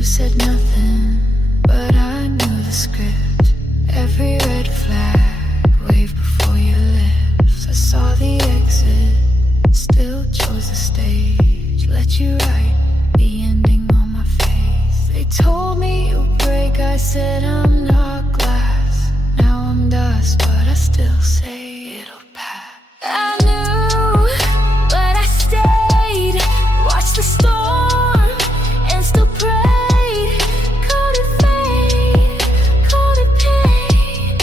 You said nothing, but I knew the script. Every red flag waved before your lips. I saw the exit, still chose the stage. Let you write the ending on my face. They told me you'll break, I said I'm not glass. Now I'm dust, but I still say it'll pass. I knew, but I stayed. Watched the storm and still prayed. Called it fate, called it pain.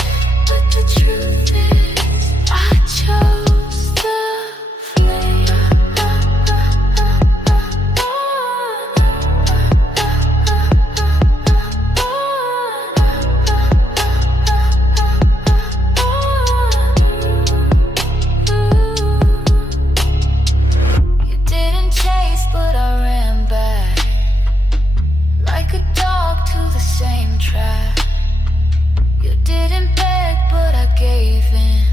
But the truth is, I chose the flame. You didn't chase, but I ran back like a dog to the same trap. You didn't beg, but I gave in.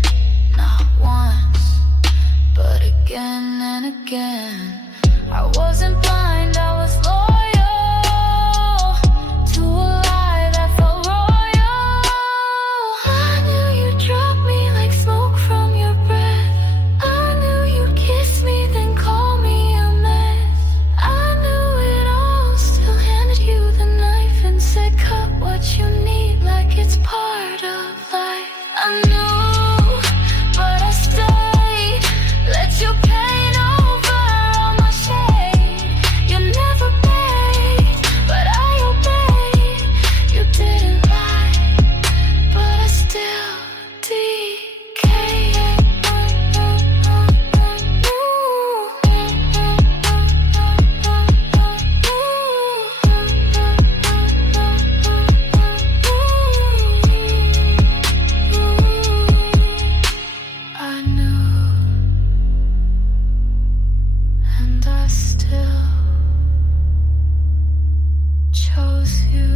Not once, but again and again. I wasn't blind, I was loyal to a lie that felt royal. I knew you'd drop me like smoke from your breath. I knew you'd kiss me, then call me a mess. I knew it all, still handed you the knife and said cut what you need like it's part of life. I knew, but I stayed. Let your pain over all my shame. You never begged, but I obeyed. You didn't lie, but I still I knew, and I still chose you.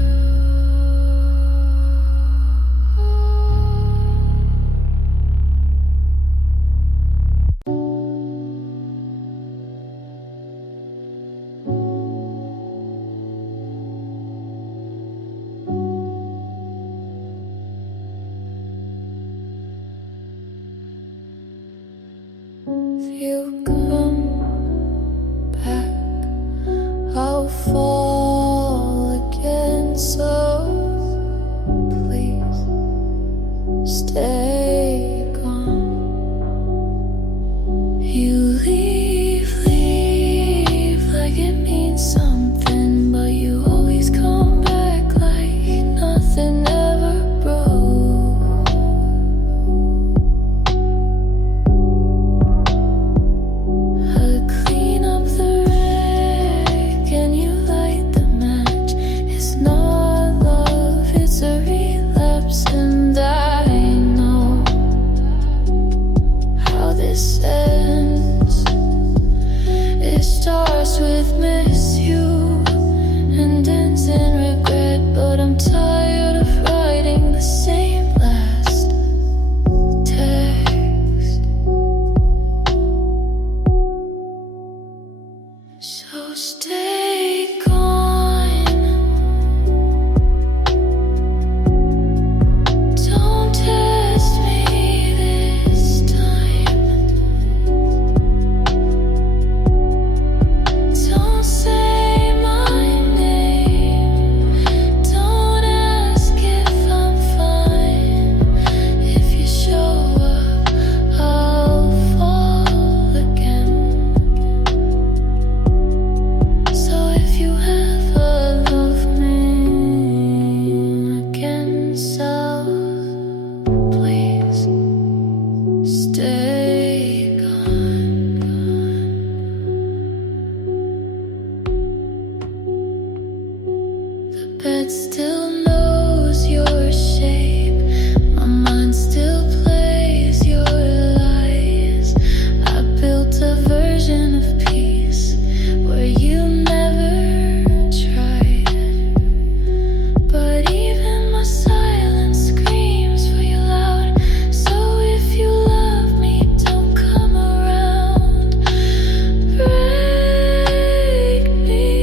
If you come back, I'll fall again. So please stay gone. You leave like it means something, but you always come back like nothing ever broke. I clean up the wreck and you light the match. It's not love, it's a relapse, and I know how this ends. It starts with miss you and ends in regret, but I'm tired of writing the same last text. So stay gone. Don't test me this time. Don't say my name. Don't ask if I'm fine. If you show up, I'll fall again. So if you ever love me again, so please stay gone. The bed still knows your shape. My mind still plays your lies. I built a version of peace where you never tried. But even my silence screams for you loud. So if you love me, don't come around. Break me.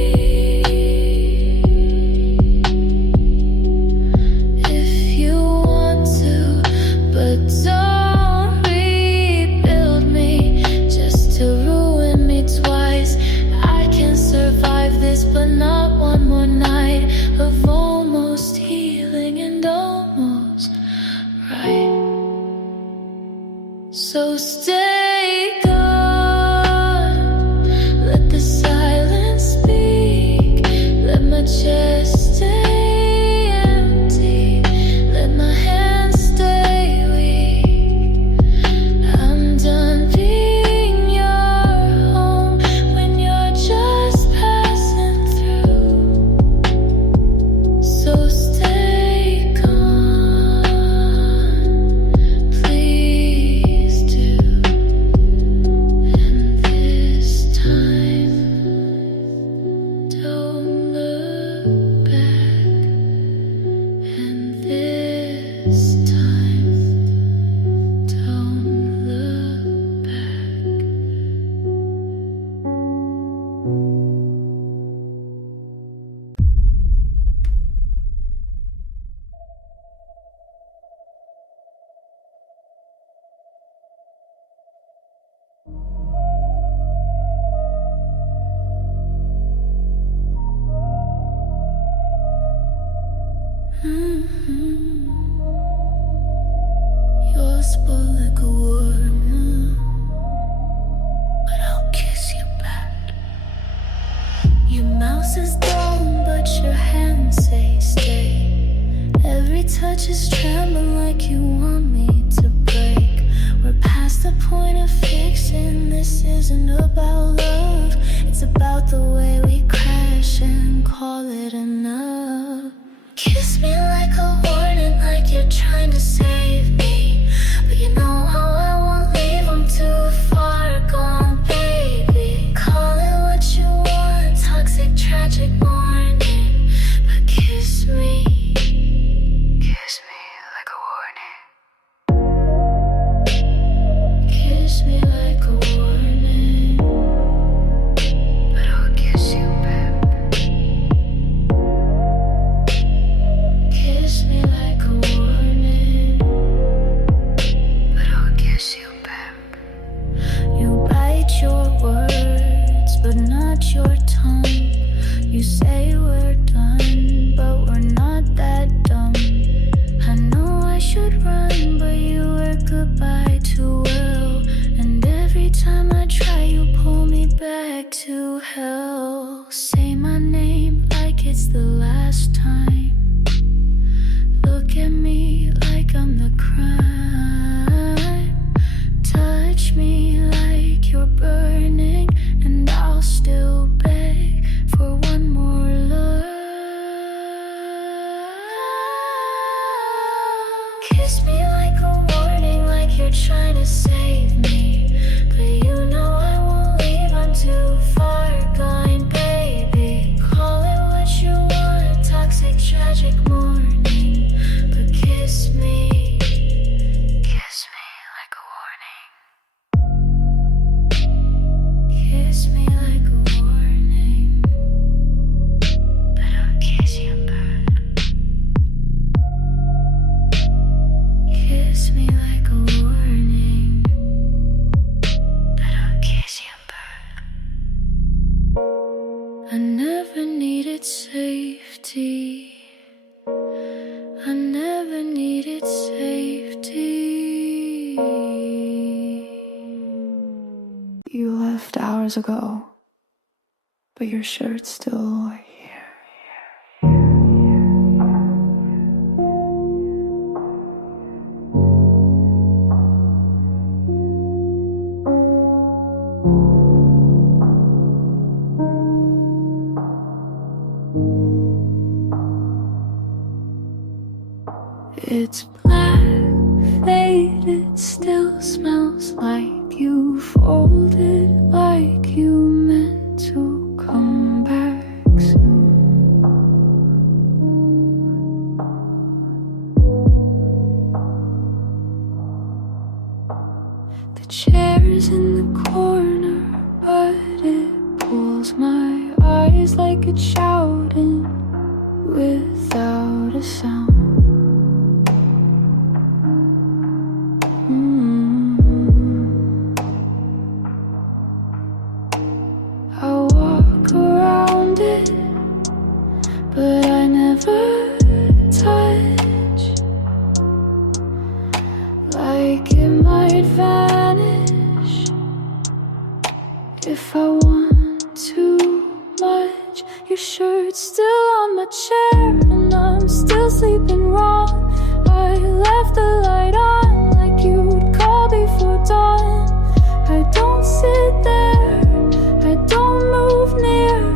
Your mouth is dumb, but your hands say stay. Every touch is trembling like you want me to break. We're past the point of fixing. This isn't about love. It's about the way we crash and call it enough. Kiss me like a warning, like you're trying to save me. But you know how I won't leave, I'm too far gone, baby. Call it what you want, toxic, tragic morning. But kiss me like a warning. Kiss me like a warning. But I'll kiss you back. Kiss me like a warning. But I'll kiss you back. You bite your words, but not your tongue. You say we're done, but we're not that dumb. I know I should run, but you were goodbye too well. And every time I try, you pull me back to hell. Say my name like it's the last time. Look at me like I'm the crime. Touch me like you're burning, and I'll still beg for one more love. Kiss me like a warning, like you're trying to save me. But you know I won't leave, I'm too far gone, baby. Call it what you want, toxic, tragic morning. But kiss me like a warning. Kiss me like a warning. But I'll kiss you back. Kiss me like a warning. But I'll kiss you back. I never needed safety. I never needed safety. You left hours ago, but your shirt's still here. It's black, faded, still smells like you folded, like you meant to come back soon. The chair's in the corner, but it pulls my eyes like it's shouting without a sound. I walk around it, but I never touch. Like it might vanish if I want too much. Your shirt's still on my chair, and I'm still sleeping wrong. I left the light on like you'd call before dawn. I don't sit there, I don't move near,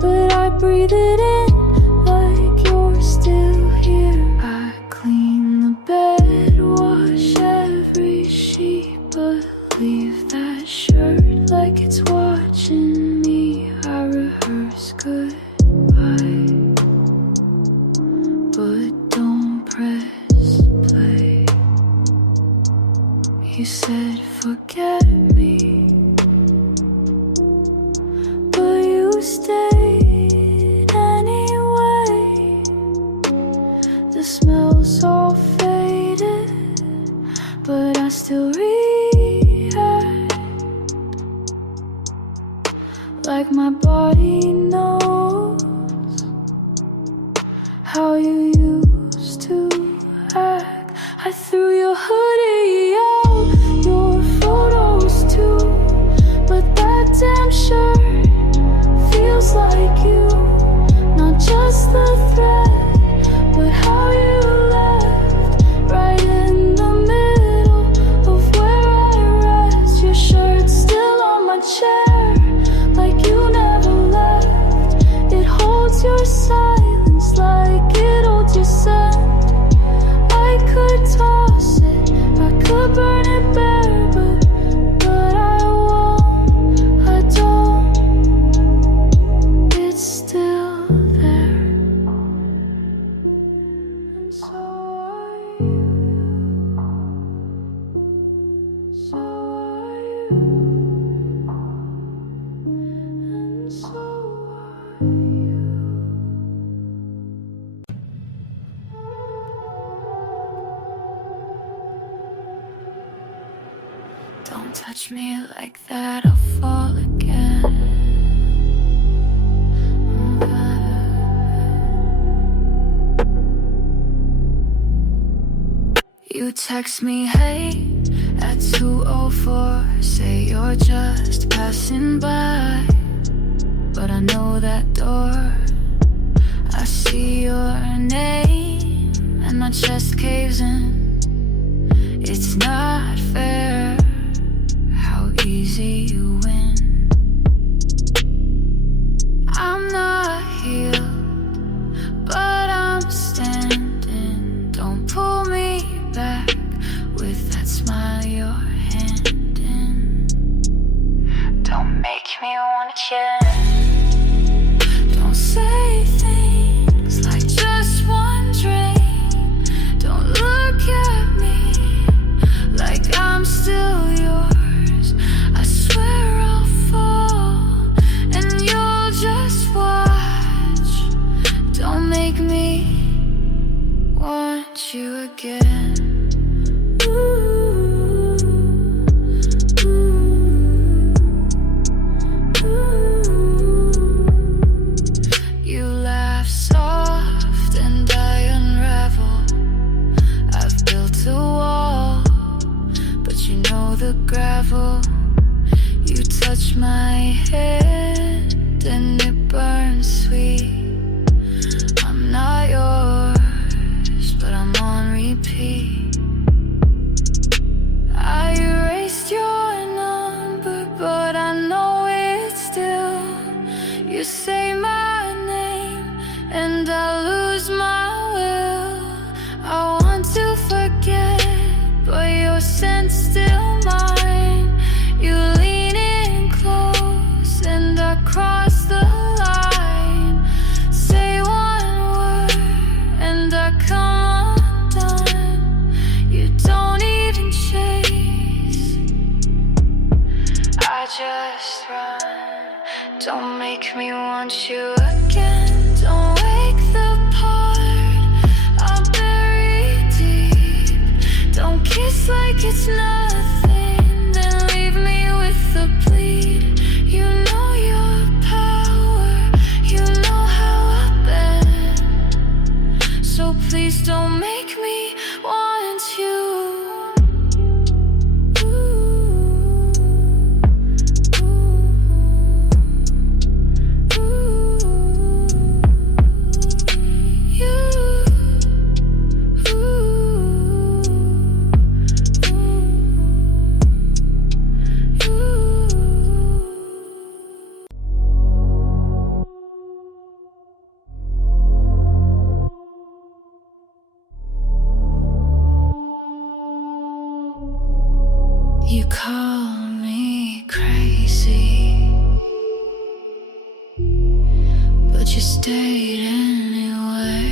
but I breathe it in like you're still here. I clean the bed, wash every sheet, but leave that shirt like it's watching me. I rehearse goodbye, but don't press play. You said forget me, but you stayed anyway. The smell's all faded, but I still react like my body knows how you used to act. I threw your hoodie out, your touch me like that, I'll fall again. You text me, hey, at 2:04, say you're just passing by. But I know that door, I see your name, and my chest caves in. It's not fair how easy you win. I'm not healed, but I'm standing. Don't pull me back with that smile you're handing. Don't make me wanna change. Don't say things like just one dream. Don't look at me like I'm still yours. I swear I'll fall and you'll just watch. Don't make me want you again. You laugh soft and I unravel. I've built a wall, but you know the gravel. You touch my hand and it burns sweet. I'm not yours, but I'm on repeat. I erased your number, but I know it still. You say my name and I lose my will. I want to forget, but your scent's still mine. You lean in close and I cross the line. Say one word and I come undone. You don't even chase, I just run. Don't make me want you again. Don't wake the part I'll bury deep. Don't kiss like it's nothing, then leave me with the bleed. You know your power, you know how I've been. So please don't make me want you. You call me crazy, but you stayed anyway.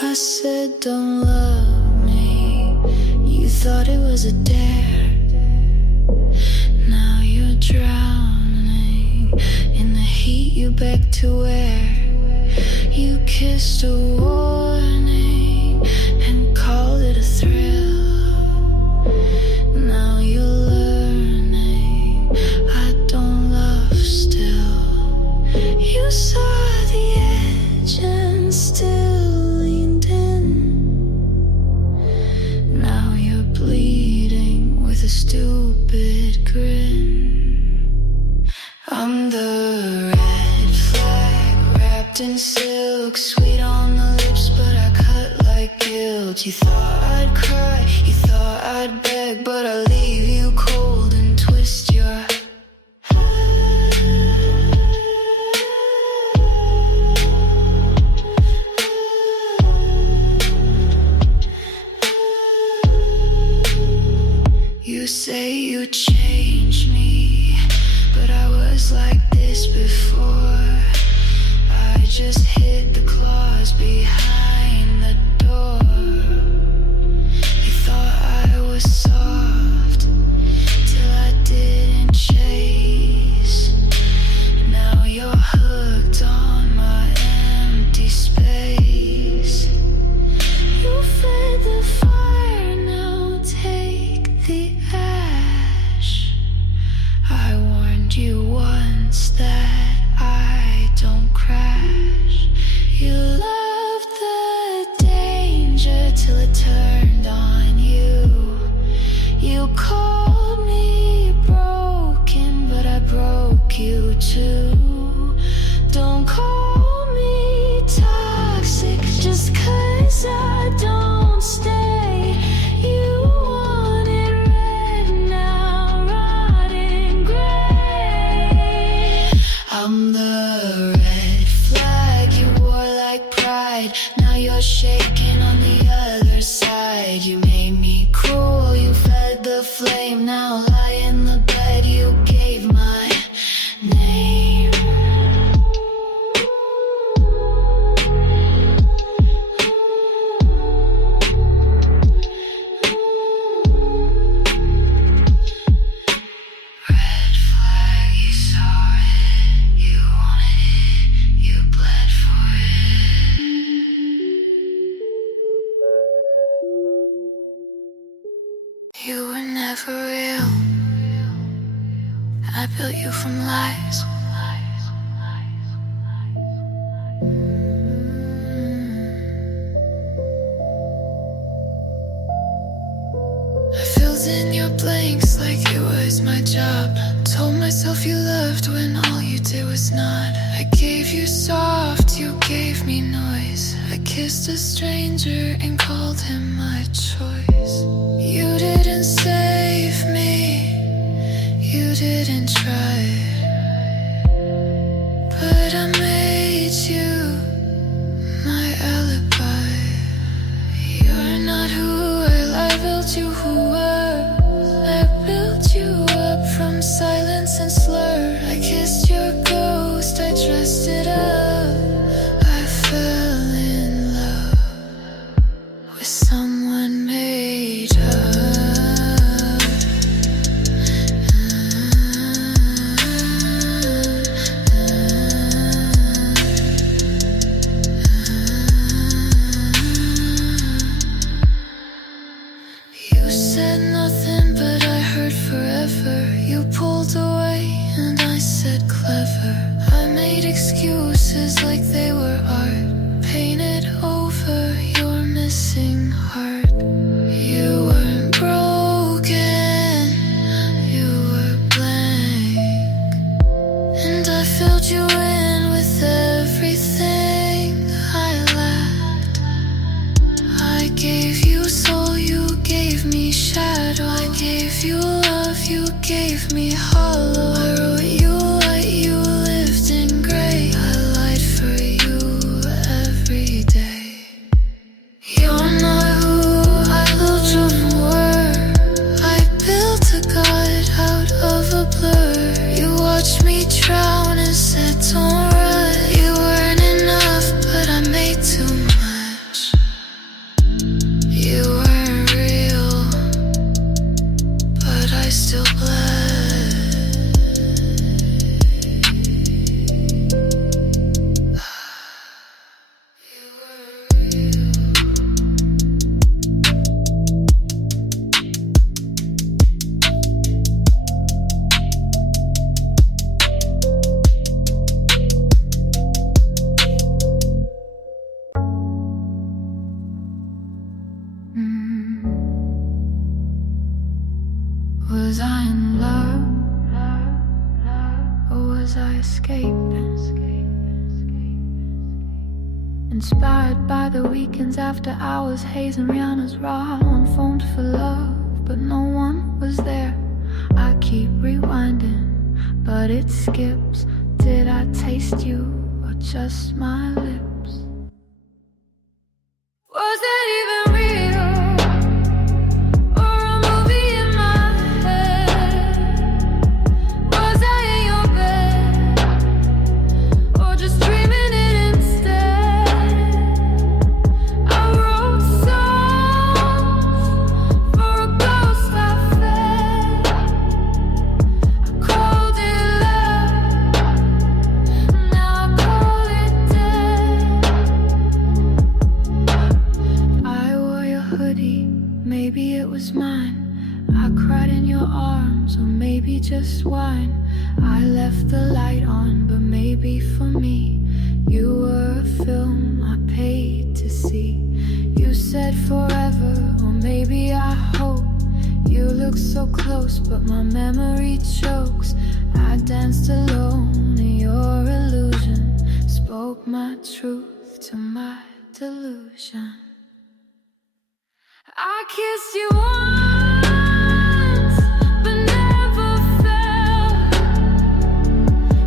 I said don't love me, you thought it was a dare. Now you're drowning in the heat you begged to wear. You kissed a warning and called it a thrill. Now you're learning I don't love still. You saw the edge and still leaned in. Now you're bleeding with a stupid grin. I'm the red flag wrapped in silk, sweet on the lips, but I cut like guilt. You thought I'd cry, you thought I'd beg, but I leave you cold and twist your You say you changed me, but I was like this before. I just hid the claws behind the door. You thought I was soft till I didn't chase. Now you're hooked on my empty space. You fed the fire was shaking on the other side. You made me cruel, you fed the flame. Now lie in the bed, you gave my name. Red flag, you saw it, you wanted it, you bled for it. You were never real. I built you from lies. I filled in your blanks like it was my job. Told myself you loved when all you did was not. I gave you soft, you gave me noise. I kissed a stranger and called him my choice. You didn't save me, you didn't try, but I made you my alibi. You're not who I built you who were. I built you up from silence and slur. I kissed your ghost, I dressed it up. I fell in love with someone made up. You said nothing, but I heard forever. You pulled away and I said clever. I made excuses like they were art. Painted over your missing heart. You weren't broken, you were blank. And I filled you in with everything I lacked. I gave you soul, you gave me shadow. I gave you love, you gave me hollow. I wrote you white, you lived in gray. I lied for you every day. You're not who I built you were. I built a god out of a blur. You watched me drown and said don't run. You weren't enough, but I made too much. You weren't real, but I still bled. You were real. Was I in love, or was I escaping? Inspired by the weekends after hours, Hayes and Rihanna's raw on phoned for love, but no one was there. I keep rewinding, but it skips. Did I taste you, or just my lips? Was that even real? Or a movie in my head? Was I in your bed? Or just dreaming it instead? I wrote songs for a ghost I fed. I called it love, now I call it dead. I wore your hoodie, maybe it was mine. I cried in your arms, or maybe just wine. I left the light on, but maybe for me, you were a film I paid to see. You said forever, or maybe I hope. You look so close, but my memory chokes. I danced alone in your illusion, spoke my truth to my delusion. I kissed you once, but never felt.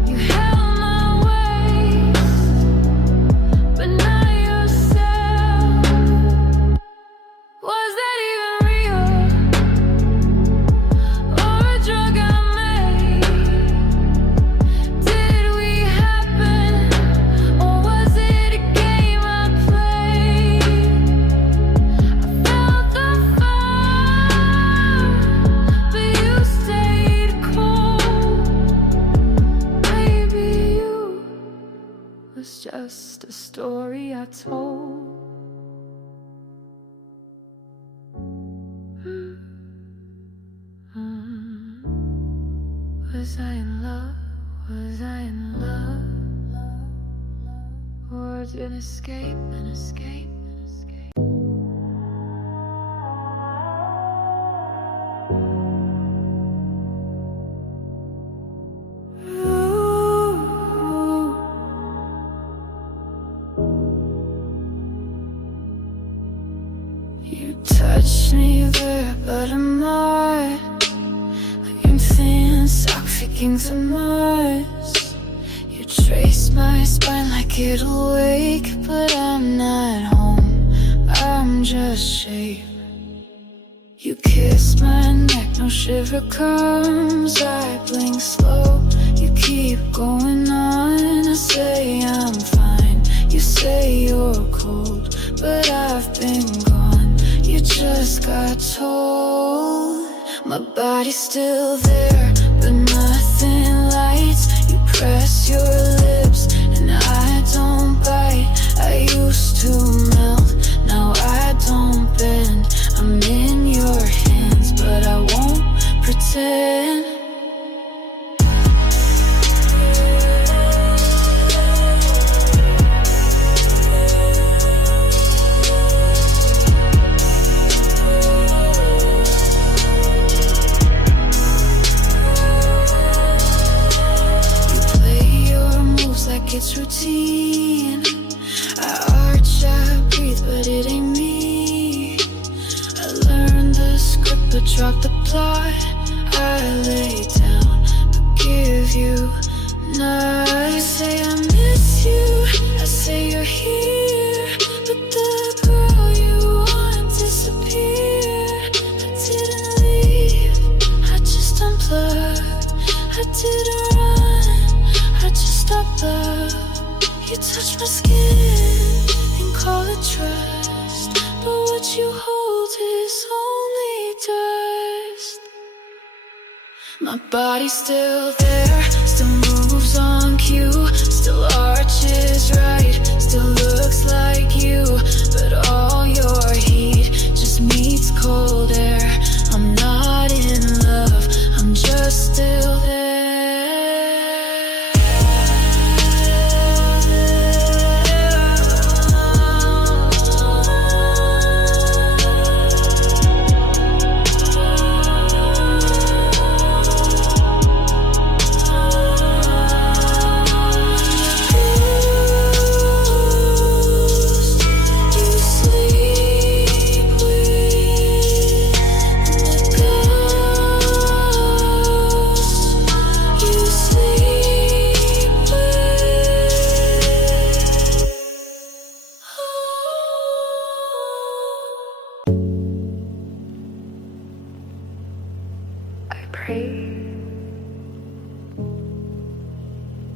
You held my waist, but not yourself. just a story I told. Was I in love? Was I in love? Or did an escape, an escape, an escape? You touched me there, but I'm not. Like I'm thin, sock kings of Mars. You trace my spine like it'll wake, but I'm not home, I'm just shape. You kiss my neck, no shiver comes. I blink slow, you keep going on. I say I'm fine, you say you're cold, but I've been gone. You just got told. My body's still there, but nothing lights. You press your lips and I don't bite. I used to melt, now I don't bend. I'm in your hands, but I won't pretend. It's routine. I arch, I breathe, but it ain't me. I learned the script, but dropped the plot. I lay down, but give you not. You say I miss you, I say you're here, but the girl you want disappeared. I didn't leave, I just unplugged. I didn't run, I just stopped love. You touch my skin and call it trust, but what you hold is only dust. My body's still there, still moves on cue, still arches right, still looks like you, but all your heat just meets cold air. I'm not in love, I'm just still there.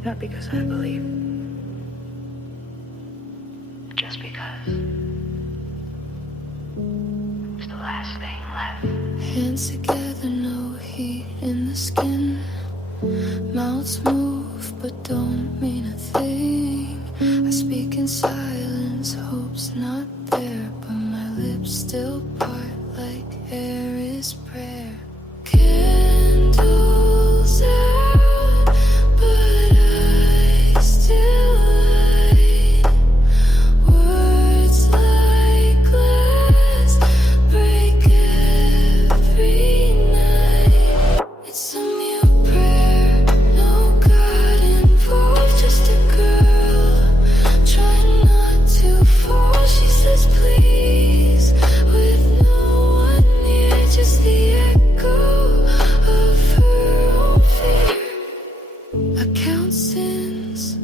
Not because I believe, just because it's the last thing left. Hands together, no heat in the skin. Mouths move but don't mean a thing. I speak in silence, hope's not there, but my lips still part like air is prayer. Candles out, but I still light. Words like glass break every night. It's a mute prayer, no God involved, just a girl trying not to fall. She says please with no one near, just the echo of her own fear. I count sins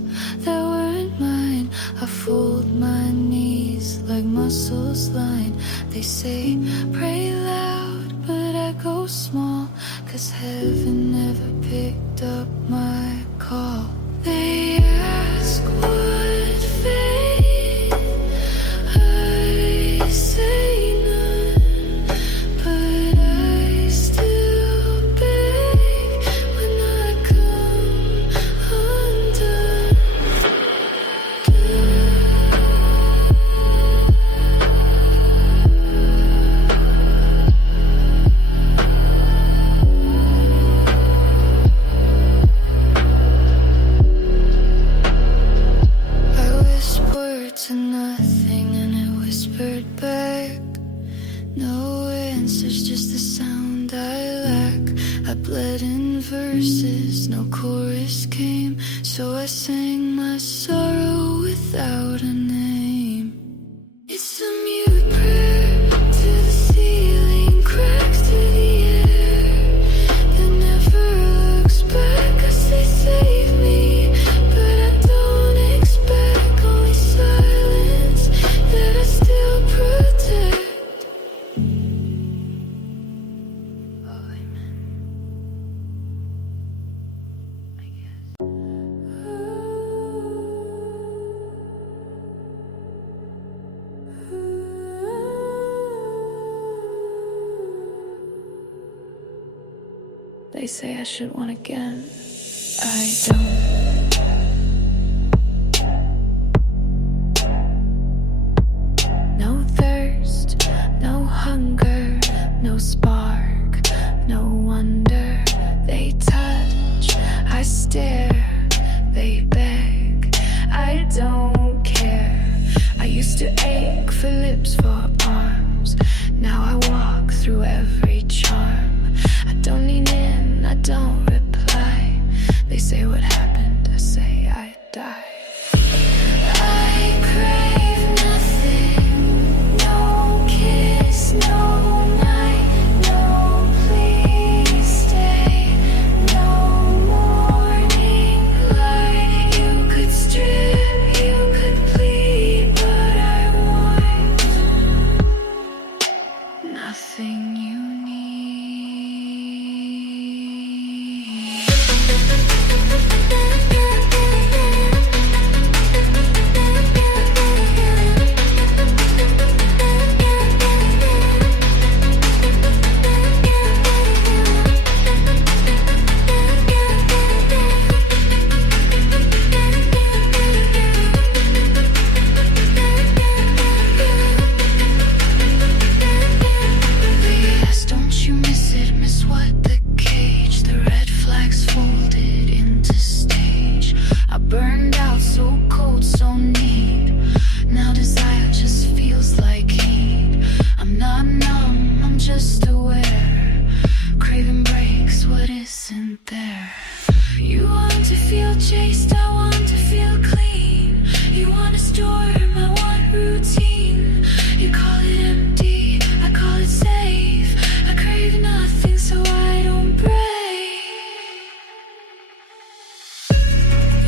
that weren't mine. I fold my knees like muscles line. They say pray loud, but I go small, 'cause heaven never picked up my call. They ask what fate, I say none, but I still beg when I come undone. verse, no chorus came, so I sang my sorrow without a name. It's a mute prayer to the ceiling, cracks to the air that never looks back. I say save me, but I don't expect only silence that I still protect. Oh, amen. I guess. They say I should want again. I don't. No thirst, no hunger, no spark, no wonder. They touch, I stare, they beg. I don't care. I used to ache for lips, for arms. Now I walk through every charm. I don't lean in, I don't reply. They say what happened, I say I died. I crave nothing, no kiss, no night, no please stay, no morning light. You could strip, you could plead, but I want nothing you need. Yes, don't you miss it, miss what the cage, the red flags folded into stage. I burned out so cold, so neat. Now desire just feels like heat. I'm not numb, I'm just aware. Craving breaks what isn't there. You want to feel chased, I want to feel clean. You want a storm, I want routine. You call it empty, I call it safe. I crave nothing so I don't break.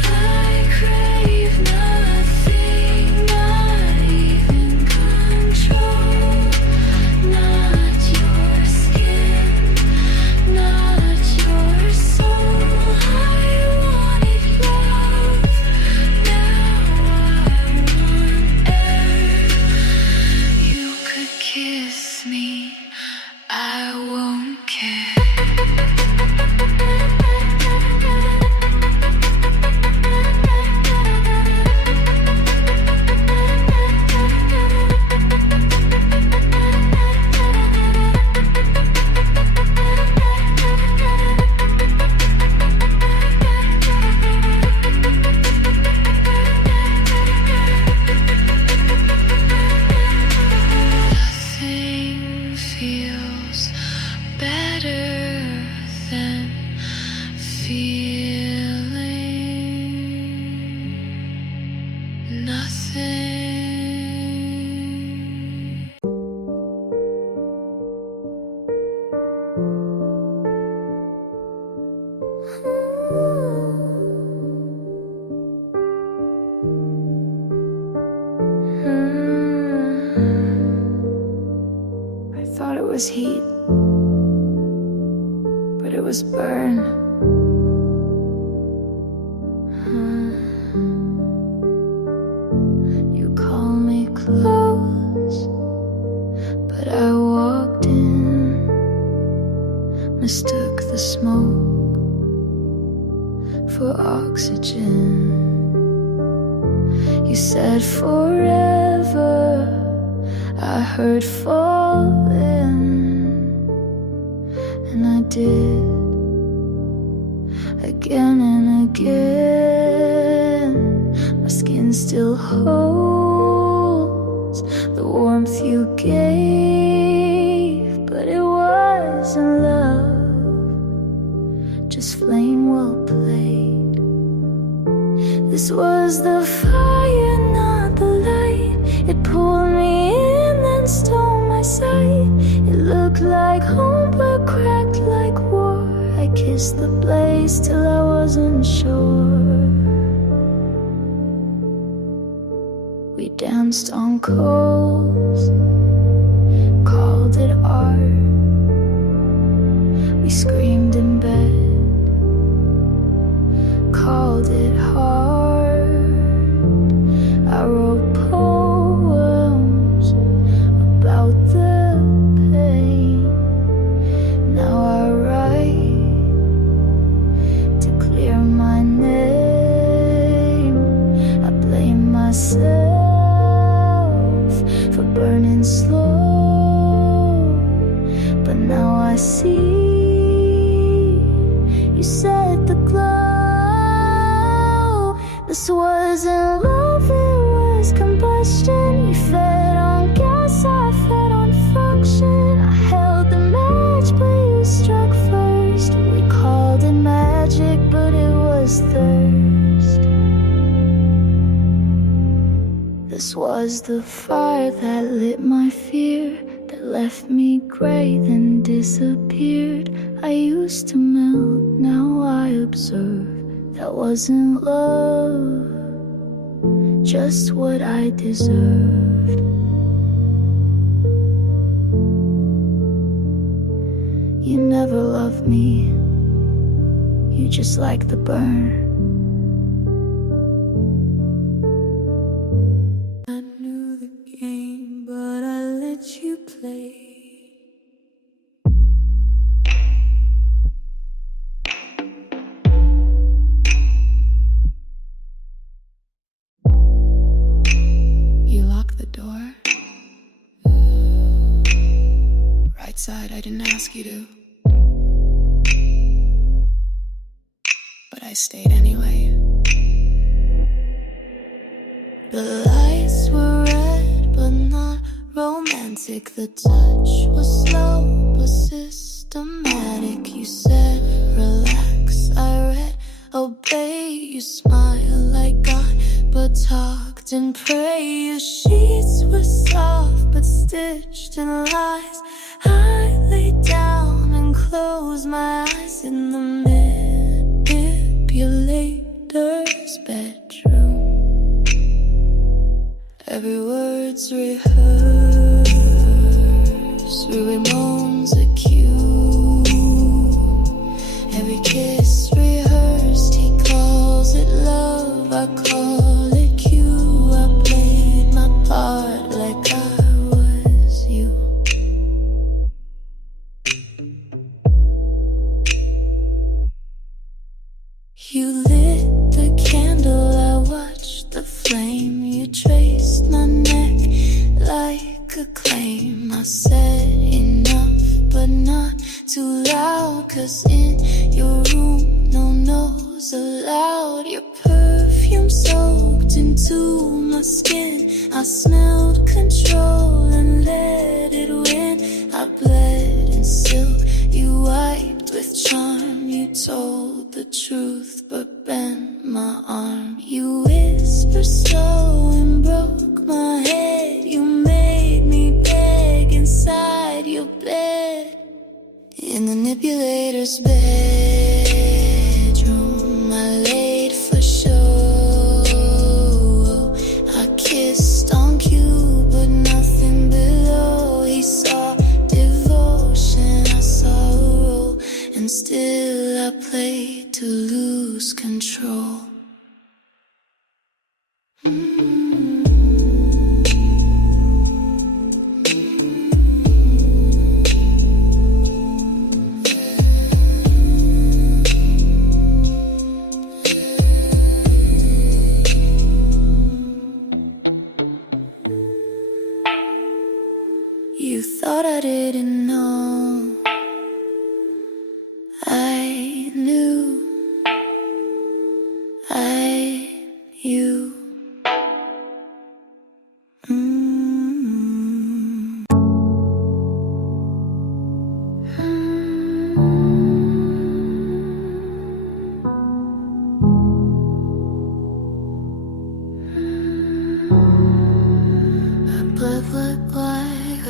I crave nothing, not even control. Not your skin, not your soul. I wanted love, now I want air. You could kiss me, I won't care. Nothing feels better than feeling nothing. I thought it was heat, but it was burn. You call me close, but I walked in, mistook the smoke for oxygen. You said forever, I heard falling, and I did, again and again. My skin still holds the warmth you gave, but it wasn't love, just flame well This was the fire, not the light. It pulled me in, then stole my sight. It looked like home, but cracked like war. I kissed the blaze till I wasn't sure. We danced on coals, called it art. We screamed in bed, called it hard. I wrote poems about the pain. Now I write to clear my name. I blame myself for burning slow, but now I see you set the glow. This wasn't love, it was combustion. You fed on gas, I fed on function. I held the match, but you struck first. We called it magic, but it was thirst. This was the fire that lit my fear, that left me gray, then disappeared. I used to melt, now I observe. That wasn't love, just what I deserved. You never loved me, you just like the burn. I knew the game, but I let you play. You locked the door. Right side, I didn't ask you to, but I stayed anyway. The lights were red, but not romantic. The touch was slow, but systematic. You said, relax, I read, obey. You smile like God, but talked and prayed. Your sheets were soft, but stitched in lies. I lay down and closed my eyes in the manipulator's bedroom. Every word's rehearsed, every moan's a cue. Every kiss rehearsed, he calls it love, I call it cue. I played my part like I was you. You lit the candle, I watched the flame. You traced my neck like a claim. I said enough, but not too loud, 'cause in your room no no's allowed. Your perfume soaked into my skin. I smelled control and let it win. I bled in silk, you wiped with charm. You told the truth, but bent my arm. You whispered slow and broke my head. You made me beg inside your bed. In the manipulator's bedroom, I laid for show. I kissed on cue, but nothing below. He saw devotion, I saw a role, and still I played to lose control. You thought I didn't know. I knew. You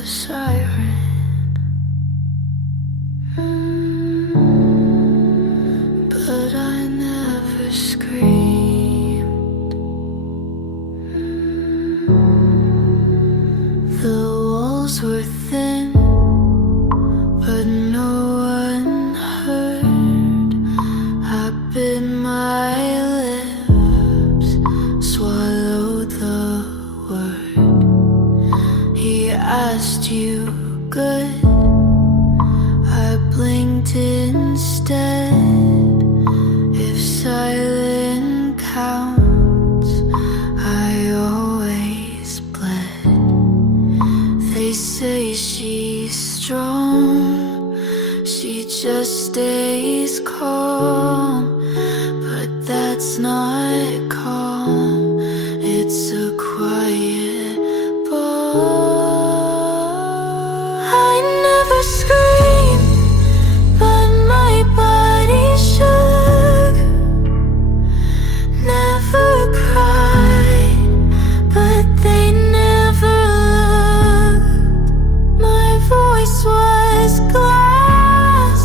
siren. But I never screamed. The walls were thin, but no one heard. I bit my lips, swallowed the word. He asked, you good? I blinked instead. If silent counts, I always bled. They say she's strong, she just stays calm, but that's not calm, it's a quiet bomb. I never screamed, but my body shook. Never cried, but they never looked. My voice was glass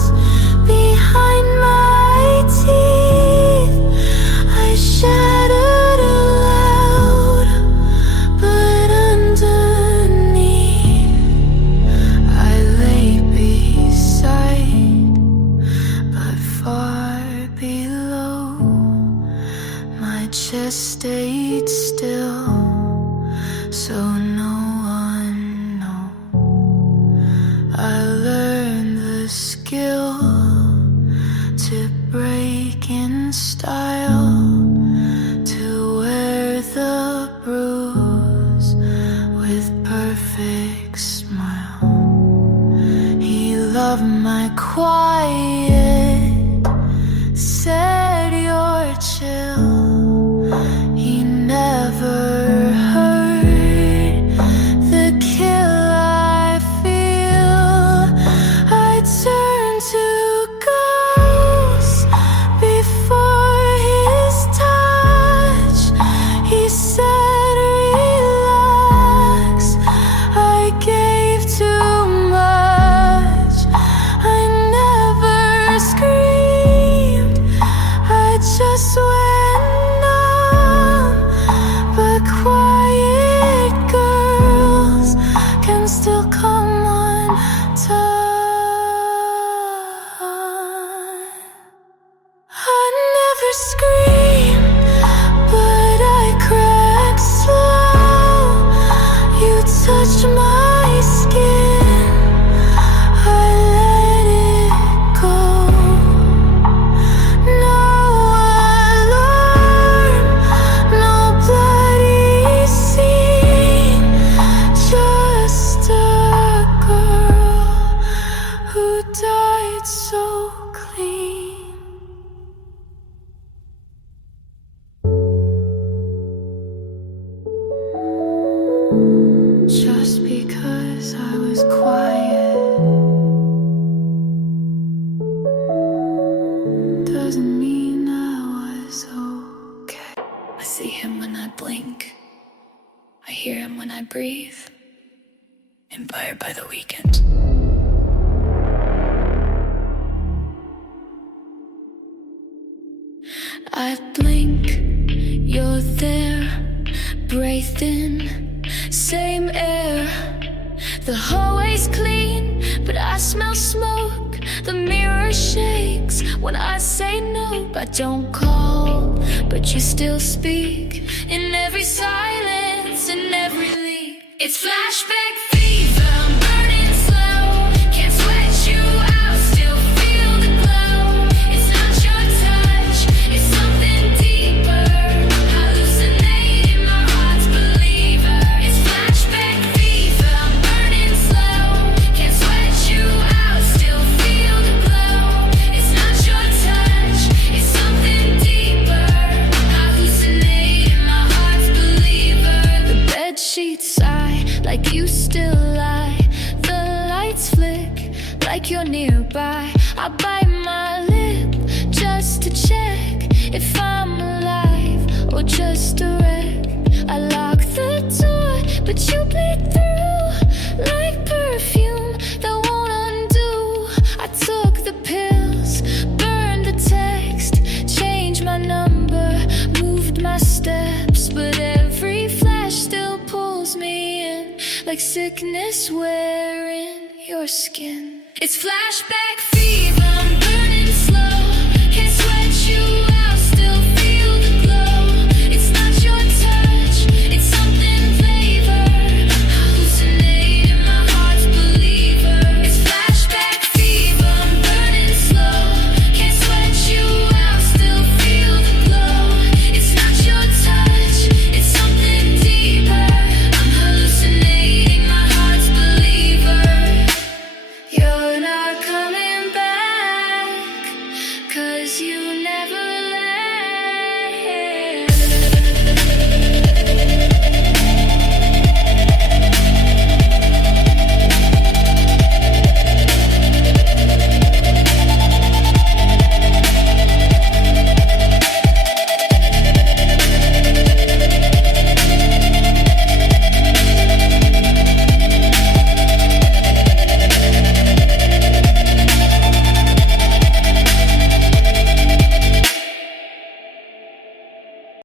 behind my teeth. I shattered aloud, but underneath I lay beside, but far below. My chest stayed still, so no one knows. I learned the skill to break in style, to wear the bruise with perfect smile. He loved my quiet, said you're chill. He never heard the kill I feel. I turn to ghosts before his touch. He said relax, I gave too much. I never screamed, I just went numb. But quiet girls can still come undone. I never screamed, but I cracked slow. You touched my skin, I let it go. No alarm, no bloody scene, just a girl who died so clean. Just because I was quiet doesn't mean I was okay. I see him when I blink, I hear him when I breathe. Inspired by the weekend. I blink, you're there, breathed in, same air. The hallway's clean, but I smell smoke. The mirror shakes when I say no. I don't call, but you still speak. In every silence, in every leak. It's flashback fever, I'm burning slow. Can't sweat you out, still feel the glow. It's not your touch, it's something deeper. Hallucinating, my heart's believer. It's flashback fever, I'm burning slow. Can't sweat you out, still feel the glow. It's not your touch, it's something deeper. Hallucinating, my heart's believer. The bed sheets sigh like you still lie. The lights flick like you're nearby. I bite my lip just to check if I'm alive or just a wreck. I lock the door, but you bleed through like like sickness wearing your skin. It's flashback fever.